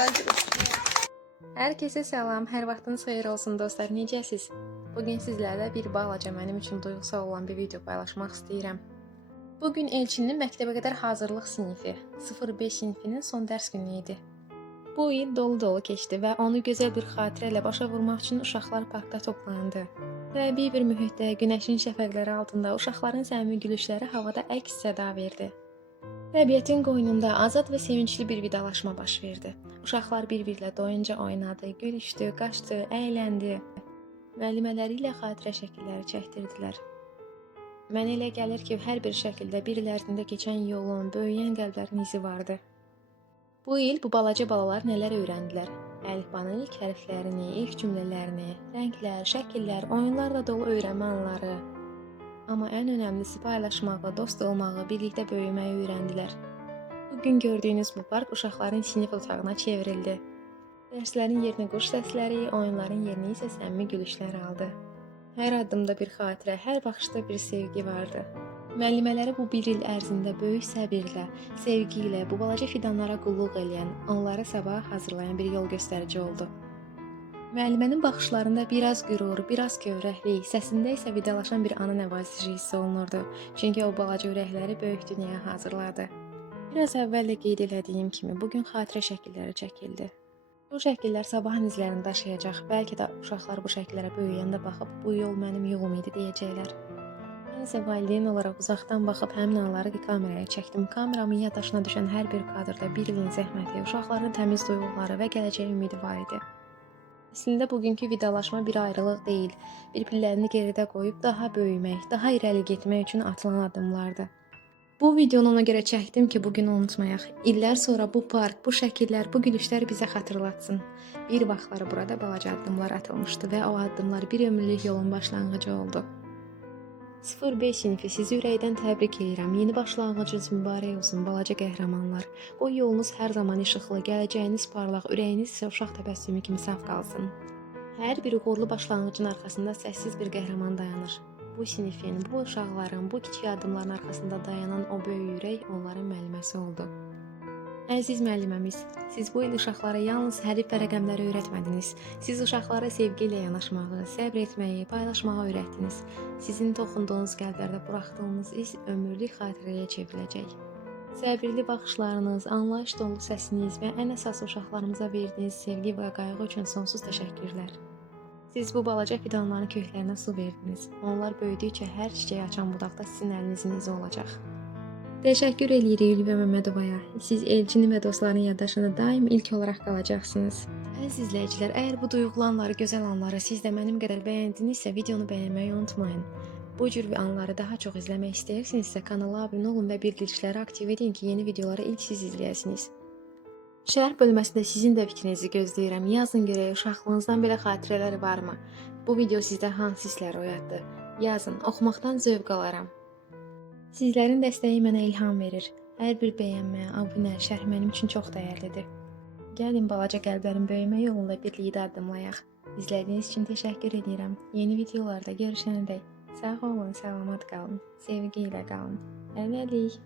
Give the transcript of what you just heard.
Hər kəsə salam, hər vaxtınız xeyir olsun dostlar, necəsiz? Bugün sizlərlə bir balaca mənim üçün duyğusal olan bir video paylaşmaq istəyirəm. Bugün Elçinin məktəbə qədər hazırlıq sinifi, 0-5 sinifinin son dərs günü idi. Bu il dolu keçdi və onu gözəl bir xatirə ilə başa vurmaq üçün uşaqlar parkda toplandı. Təbii bir mühitdə, günəşin şəfəqləri altında uşaqların səmimi gülüşləri havada əks səda verdi. Təbiətin qoynunda azad və sevincli bir vidalaşma baş verdi. Uşaqlar bir-birlə doyunca oynadı, gülüşdü, qaçdı, əyləndi. Müəllimələri ilə xatirə şəkilləri çəkdirdilər. Mənə elə gəlir ki, hər bir şəkildə bir il ərzində keçən yolun, böyüyən qəlblərin izi vardı. Bu il bu balaca balalar nələr öyrəndilər? Əlifbanın ilk hərflərini, ilk cümlələrini, rənglər, şəkillər, oyunlarla dolu öyrənmə anları. Amma ən önəmlisi paylaşmağı, dost olmağı, birlikdə böyüməyi öyrəndilər. Bugün gördüyünüz bu park uşaqların sinif otağına çevrildi. Dərslərin yerini quş səsləri, oyunların yerini isə səmimi gülüşlər aldı. Hər addımda bir xatirə, hər baxışda bir sevgi vardı. Müəllimələri bu bir il ərzində böyük səbirlə, sevgi ilə bu balaca fidanlara qulluq eləyən, onları sabaha hazırlayan bir yol göstərici oldu. Müəllimənin baxışlarında biraz qürur, biraz kövrəklik, səsində isə vidalaşan bir ana nəvazişi hiss olunurdu. Çünki o balaca ürəkləri böyük dünyaya hazırladı. Biraz əvvəl də qeyd elədiyim kimi, bugün xatirə şəkilləri çəkildi. Bu şəkillər sabahın izlərini daşıyacaq. Bəlkə də uşaqlar bu şəkillərə böyüyəndə baxıb, bu yol mənim yolum idi deyəcəklər. Mən isə valideyn olaraq uzaqdan baxıb həmin anları kameraya çəkdim. Kameramın yaddaşına düşən hər bir kadrda bir ilin zəhməti, uşaqların təmiz duyğuları və gələcək ümidi var idi. Əslində bugünkü vidalaşma bir ayrılıq deyil, bir pilləni geridə qoyub daha böyümək, daha irəli getmək üçün atılan addımlardır. Bu videonu ona görə çəkdim ki, bugün unutmayaq. İllər sonra bu park, bu şəkillər, bu gülüşlər bizə xatırlatsın. Bir vaxtları burada balaca addımlar atılmışdı və o addımlar bir ömürlük yolun başlanğıcı oldu. 0-5 sinifi sizi ürəkdən təbrik edirəm. Yeni başlanğıcınız mübarək olsun, balaca qəhrəmanlar. Qoy yolunuz hər zaman işıqlı, gələcəyiniz parlaq, ürəyiniz isə uşaq təbəssümü kimi saf qalsın. Hər bir uğurlu başlanğıcın arxasında səssiz bir qəhrəman dayanır. Bu sinifin, bu uşaqların, bu kiçik addımların arxasında dayanan o böyük ürək onların müəlliməsi oldu. Əziz müəlliməmiz, siz bu il uşaqlara yalnız hərf və rəqəmləri öyrətmədiniz. Siz uşaqlara sevgi ilə yanaşmağı, səbr etməyi, paylaşmağı öyrətdiniz. Sizin toxunduğunuz qəlblərdə buraxdığınız iz ömürlük xatirəyə çevriləcək. Səbirli baxışlarınız, anlayış dolu səsiniz və ən əsas uşaqlarımıza verdiyiniz sevgi və qayğı üçün sonsuz təşəkkürlər. Siz bu balaca fidanların köklərinə su verdiniz. Onlar böyüdükcə hər çiçək açan budaqda sizin əlinizin izi olacaq. Təşəkkür edirik Ülvi Məmmədovaya. Siz Elçinin və dostların yaddaşında daim ilk olaraq qalacaqsınız. Əziz izləyicilər, əgər bu duyğulu anları, gözəl anları siz də mənim qədər bəyəndinizsə, videonu bəyənməyi unutmayın. Bu cür anları daha çox izləmək istəyirsinizsə, kanala abunə olun və bildirişləri aktiv edin ki, yeni videoları ilk siz izləyəsiniz. Şərh bölməsində sizin də fikrinizi gözləyirəm. Yazın görək, uşaqlığınızdan belə xatirələr varmı? Bu video sizdə hansı hisslər oyatdı? Yazın, oxumaqdan zövq alaram. Sizlərin dəstəyi mənə ilham verir. Hər bir bəyənmə, abunə, şərh mənim üçün çox dəyərlidir. Gəlin balaca qəlblərin böyümə yolunda birlikdə addımlayaq. İzlədiyiniz üçün təşəkkür edirəm. Yeni videolarda görüşənədək sağ olun, salamat qalın, sevgi ilə qalın. Hələlik.